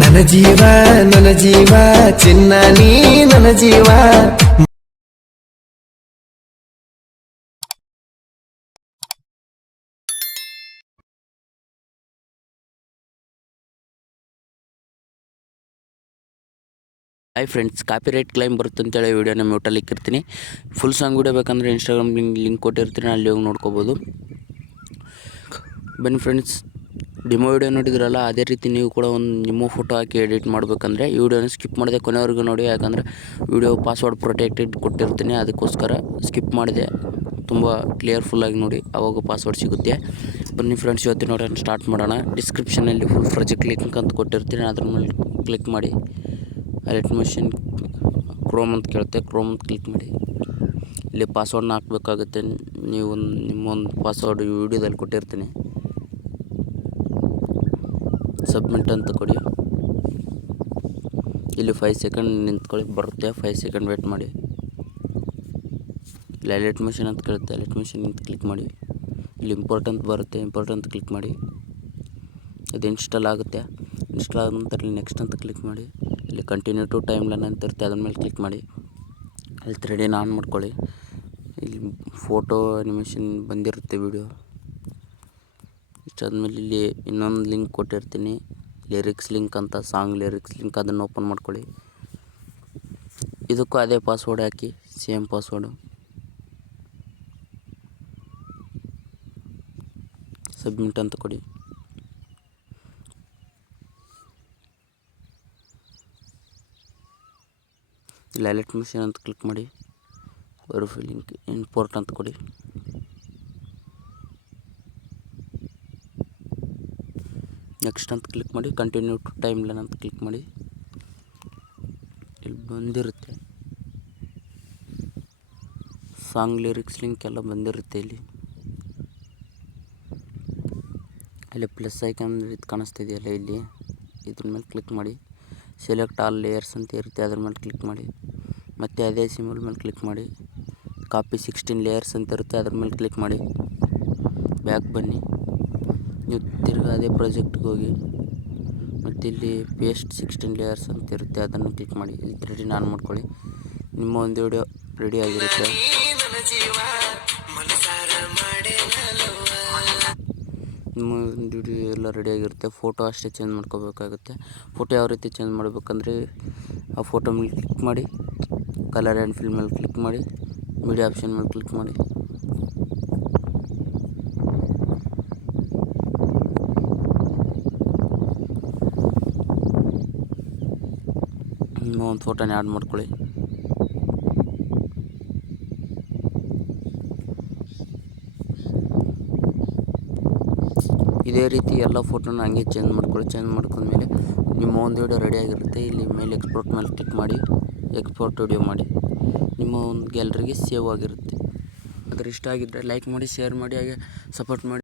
ನನ್ನ ಜೀವ ಚಿನ್ನ ನೀ ನನ್ನ ಜೀವ. ಹಾಯ್ ಫ್ರೆಂಡ್ಸ್, ಕಾಪಿರೈಟ್ ಕ್ಲೈಮ್ ಬರುತ್ತೆ ಅಂತೇಳಿ ವೀಡಿಯೋನ ಮ್ಯೂಟಲ್ಲಿ ಇಕ್ಕಿರ್ತೀನಿ. ಫುಲ್ ಸಾಂಗ್ ವಿಡಿಯೋ ಬೇಕಂದರೆ ಇನ್ಸ್ಟಾಗ್ರಾಮ್ ಲಿಂಕ್ ಕೊಟ್ಟಿರ್ತೀನಿ, ಅಲ್ಲಿ ಹೋಗಿ ನೋಡ್ಕೋಬೋದು. ಬನ್ನಿ ಫ್ರೆಂಡ್ಸ್, ಡಿಮೋ ವಿಡಿಯೋ ನೋಡಿದ್ರಲ್ಲ, ಅದೇ ರೀತಿ ನೀವು ಕೂಡ ಒಂದು ನಿಮ್ಮ ಫೋಟೋ ಹಾಕಿ ಎಡಿಟ್ ಮಾಡಬೇಕಂದ್ರೆ ಈ ವಿಡಿಯೋನ ಸ್ಕಿಪ್ ಮಾಡಿದೆ ಕೊನೆವರೆಗೂ ನೋಡಿ. ಯಾಕಂದರೆ ವಿಡಿಯೋ ಪಾಸ್ವರ್ಡ್ ಪ್ರೊಟೆಕ್ಟೆಡ್ ಕೊಟ್ಟಿರ್ತೀನಿ, ಅದಕ್ಕೋಸ್ಕರ ಸ್ಕಿಪ್ ಮಾಡಿದೆ. ತುಂಬ ಕ್ಲಿಯರ್ಫುಲ್ಲಾಗಿ ನೋಡಿ, ಆವಾಗ ಪಾಸ್ವರ್ಡ್ ಸಿಗುತ್ತೆ. ಬನ್ನಿ ಫ್ರೆಂಡ್ಸ್, ಇವತ್ತು ನೋಡೋಣ, ಸ್ಟಾರ್ಟ್ ಮಾಡೋಣ. ಡಿಸ್ಕ್ರಿಪ್ಷನಲ್ಲಿ ಫುಲ್ ಪ್ರಾಜೆಕ್ಟ್ ಲಿಂಕ್ ಅಂತ ಕೊಟ್ಟಿರ್ತೀನಿ, ಅದ್ರ ಮೇಲೆ ಕ್ಲಿಕ್ ಮಾಡಿ. ಲೈಟ್ ಮಷಿನ್ ಕ್ರೋಮ್ ಅಂತ ಕೇಳುತ್ತೆ, ಕ್ರೋಮ್ ಅಂತ ಕ್ಲಿಕ್ ಮಾಡಿ. ಇಲ್ಲಿ ಪಾಸ್ವರ್ಡ್ನ ಹಾಕಬೇಕಾಗುತ್ತೆ. ನೀವು ನಿಮ್ಮೊಂದು ಪಾಸ್ವರ್ಡ್ ಈ ವಿಡಿಯೋದಲ್ಲಿ ಕೊಟ್ಟಿರ್ತೀನಿ. ಸಬ್ಮಿಟ್ ಅಂತ ಕೊಡಿ. ಇಲ್ಲಿ 5 ಸೆಕೆಂಡ್ ನಿಂತ್ಕೊಳ್ಳಿ, ಬರುತ್ತೆ. 5 ಸೆಕೆಂಡ್ ವೇಟ್ ಮಾಡಿ. ಇಲ್ಲಿ ಲೈಟ್ ಮಷಿನ್ ಅಂತ ಕೇಳುತ್ತೆ, ಲೈಟ್ ಮಷಿನ್ ಅಂತ ಕ್ಲಿಕ್ ಮಾಡಿ. ಇಲ್ಲಿ ಇಂಪಾರ್ಟೆಂಟ್ ಬರುತ್ತೆ, ಇಂಪಾರ್ಟೆಂಟ್ ಕ್ಲಿಕ್ ಮಾಡಿ. ಅದು ಇನ್ಸ್ಟಾಲ್ ಆಗುತ್ತೆ. ಇನ್ಸ್ಟಾಲ್ ಆದ ನಂತರ ಇಲ್ಲಿ ನೆಕ್ಸ್ಟ್ ಅಂತ ಕ್ಲಿಕ್ ಮಾಡಿ. ಇಲ್ಲಿ ಕಂಟಿನ್ಯೂ ಟು ಟೈಮ್ ಲೈನ್ ಅಂತ ಇರುತ್ತೆ, ಅದ್ರ ಮೇಲೆ ಕ್ಲಿಕ್ ಮಾಡಿ. ಅಲ್ಲಿ 3Dನ ಆನ್ ಮಾಡ್ಕೊಳ್ಳಿ. ಇಲ್ಲಿ ಫೋಟೋ ಅನಿಮೇಷನ್ ಬಂದಿರುತ್ತೆ ವಿಡಿಯೋ. ಇಷ್ಟಾದ್ಮೇಲೆ ಇಲ್ಲಿ ಇನ್ನೊಂದು ಲಿಂಕ್ ಕೊಟ್ಟಿರ್ತೀನಿ, ಲಿರಿಕ್ಸ್ ಲಿಂಕ್ ಅಂತ, ಸಾಂಗ್ ಲಿರಿಕ್ಸ್ ಲಿಂಕ್, ಅದನ್ನು ಓಪನ್ ಮಾಡ್ಕೊಳ್ಳಿ. ಇದಕ್ಕೂ ಅದೇ ಪಾಸ್ವರ್ಡ್ ಹಾಕಿ, ಸೇಮ್ ಪಾಸ್ವರ್ಡು. ಸಬ್ಮಿಟ್ ಅಂತ ಕೊಡಿ. ಲೈಟ್ ಮಿಷನ್ ಅಂತ ಕ್ಲಿಕ್ ಮಾಡಿ. ವೆರಿಫೈ ಲಿಂಕ್ ಇಂಪೋರ್ಟ್ ಅಂತ ಕೊಡಿ. ನೆಕ್ಸ್ಟ್ ಅಂತ ಕ್ಲಿಕ್ ಮಾಡಿ. ಕಂಟಿನ್ಯೂ ಟು ಟೈಮ್ ಲೈನ್ ಅಂತ ಕ್ಲಿಕ್ ಮಾಡಿ. ಇಲ್ಲಿ ಬಂದಿರುತ್ತೆ ಸಾಂಗ್ ಲಿರಿಕ್ಸ್ ಲಿಂಕ್ ಎಲ್ಲ ಬಂದಿರುತ್ತೆ. ಇಲ್ಲಿ ಪ್ಲಸ್ ಐಕಾನ್ ಇದು ಕಾಣಿಸ್ತಿದೆಯಲ್ಲ, ಇಲ್ಲಿ ಇದ್ರ ಮೇಲೆ ಕ್ಲಿಕ್ ಮಾಡಿ. ಸೆಲೆಕ್ಟ್ ಆಲ್ ಲೇಯರ್ಸ್ ಅಂತ ಇರುತ್ತೆ, ಅದ್ರ ಮೇಲೆ ಕ್ಲಿಕ್ ಮಾಡಿ. ಮತ್ತು ಅದೇ ಸಿಂಬಲ್ ಮೇಲೆ ಕ್ಲಿಕ್ ಮಾಡಿ. ಕಾಪಿ 16 ಲೇಯರ್ಸ್ ಅಂತ ಇರುತ್ತೆ, ಅದ್ರ ಮೇಲೆ ಕ್ಲಿಕ್ ಮಾಡಿ. ಬ್ಯಾಕ್ ಬನ್ನಿ. ನೀವು ತಿರ್ಗಿ ಅದೇ ಪ್ರಾಜೆಕ್ಟ್ಗೆ ಹೋಗಿ, ಮತ್ತು ಇಲ್ಲಿ ಪೇಸ್ಟ್ 16 ಲೇಯರ್ಸ್ ಅಂತ ಇರುತ್ತೆ, ಅದನ್ನು ಕ್ಲಿಕ್ ಮಾಡಿ. ಇಲ್ಲಿ 3Dನ ಆನ್ ಮಾಡ್ಕೊಳ್ಳಿ. ನಿಮ್ಮ ಒಂದು ವಿಡಿಯೋ ರೆಡಿ ಆಗಿರುತ್ತೆ. ನಿಮ್ಮ ಒಂದು ವಿಡಿಯೋ ಎಲ್ಲ ರೆಡಿಯಾಗಿರುತ್ತೆ. ಫೋಟೋ ಅಷ್ಟೇ ಚೇಂಜ್ ಮಾಡ್ಕೋಬೇಕಾಗುತ್ತೆ. ಫೋಟೋ ಯಾವ ರೀತಿ ಚೇಂಜ್ ಮಾಡಬೇಕಂದ್ರೆ, ಆ ಫೋಟೋ ಮೇಲೆ ಕ್ಲಿಕ್ ಮಾಡಿ, ಕಲರ್ ಆ್ಯಂಡ್ ಫಿಲ್ ಮೇಲೆ ಕ್ಲಿಕ್ ಮಾಡಿ, ಮೀಡಿಯಾ ಆಪ್ಷನ್ ಮೇಲೆ ಕ್ಲಿಕ್ ಮಾಡಿ. ನಿಮ್ಮ ಒಂದು ಫೋಟೋನ ಆ್ಯಡ್ ಮಾಡ್ಕೊಳ್ಳಿ. ಇದೇ ರೀತಿ ಎಲ್ಲ ಫೋಟೋನ ಹಂಗೆ ಚೇಂಜ್ ಮಾಡ್ಕೊಳ್ಳಿ. ಚೇಂಜ್ ಮಾಡ್ಕೊಂಡ್ಮೇಲೆ ನಿಮ್ಮ ಒಂದು ವಿಡಿಯೋ ರೆಡಿಯಾಗಿರುತ್ತೆ. ಇಲ್ಲಿ ಮೇಲೆ ಎಕ್ಸ್ಪೋರ್ಟ್ ಮೇಲೆ ಕ್ಲಿಕ್ ಮಾಡಿ, ಎಕ್ಸ್ಪೋರ್ಟ್ ವಿಡಿಯೋ ಮಾಡಿ. ನಿಮ್ಮ ಒಂದು ಗ್ಯಾಲರಿಗೆ ಸೇವ್ ಆಗಿರುತ್ತೆ. ಅದ್ರ ಇಷ್ಟ ಆಗಿದ್ದರೆ ಲೈಕ್ ಮಾಡಿ, ಶೇರ್ ಮಾಡಿ, ಹಾಗೆ ಸಪೋರ್ಟ್ ಮಾಡಿ.